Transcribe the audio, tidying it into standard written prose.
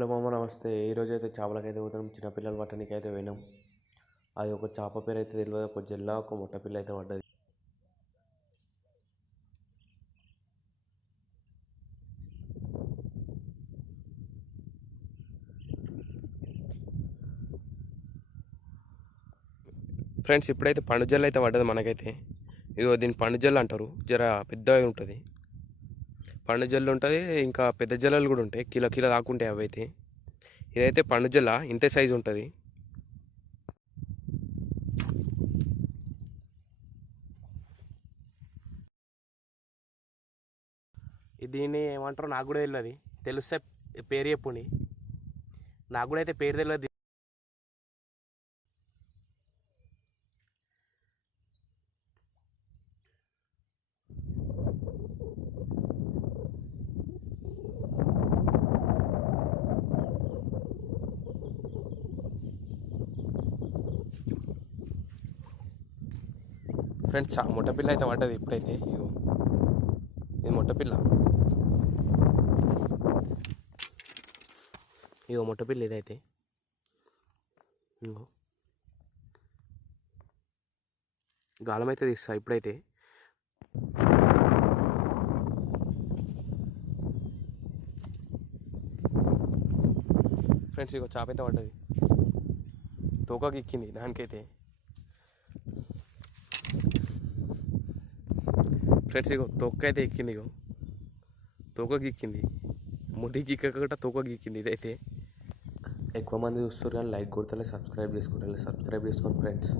Hello మామ, నమస్తే. ఈరోజు అయితే చేపలకైతే పోతాం. చిన్నపిల్లలు పట్టడానికి అయితే పోయినాం. అది ఒక చేప పేరు అయితే తెలియదు, ఒక జల్ల, ఒక ముట్టపిల్ల అయితే పడ్డది. ఫ్రెండ్స్, ఇప్పుడైతే పండుజల్లు అయితే పడ్డది మనకైతే. ఇగో దీన్ని పండుజల్లు అంటారు. జర పెద్దగా ఉంటుంది పండుజల్లు ఉంటుంది. ఇంకా పెద్ద జల్లలు కూడా ఉంటాయి, కిలో కిలో దాకుంటాయి అవి అయితే. ఇదైతే పండుజల్ల, ఇంతే సైజు ఉంటుంది. దీన్ని ఏమంటారో నాకు కూడా తెలియదు. తెలిస్తే పేరు చెప్పుని. నాకు కూడా అయితే పేరు తెలియదు. ఫ్రెండ్స్, ముట్టపిల్ల అయితే పడ్డది ఇప్పుడైతే. ఇగో ఇది ముట్టపిల్ల. ఇగో ముట్టపిల్ల ఇదైతే. ఇంకో గాలం అయితే తీస్తా ఇప్పుడైతే. ఫ్రెండ్స్, ఇగో చేప అయితే పడ్డది. తోకకి ఎక్కింది దానికైతే. ఫ్రెండ్స్, ఇగో తోక అయితే ఎక్కింది. ఇగో తోకకి ఎక్కింది. ముదికి ఎక్కకుండా తోకకి ఎక్కింది ఇదైతే. ఎక్కువ మంది చూస్తారు కానీ లైక్ కొడతలే, సబ్స్క్రైబ్ చేసుకోండి ఫ్రెండ్స్.